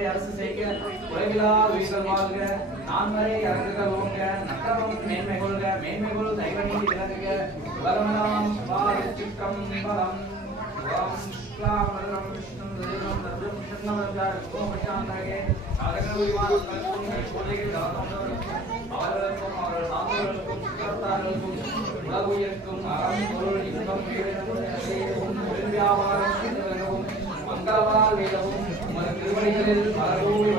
நான்முறை அரசு செய்க உலகிலா உயிர்கள் வாழ்க நான்மறை அரங்குகள் ஓங்க நக்கரம் மேன்மை கொள்க மேன்மை கொள் தெய்வ நீதி விளங்குக உலகமெல்லாம் சுபாதிக்கம் பலம் சுக்லாம்பரம் விஷ்ணும் தேவம் தத்ரம் சங்கமந்தார் கோமச்சாந்தகே அவர்களுக்கும் அவர்கள் சாந்தர்களுக்கும் சுற்றத்தார்களுக்கும் உலகுயிர்க்கும் அறம் பொருள் இன்பம் வியாபாரம் மங்களவால் வேதவும் உமது திருவடிகளில் மலரோடு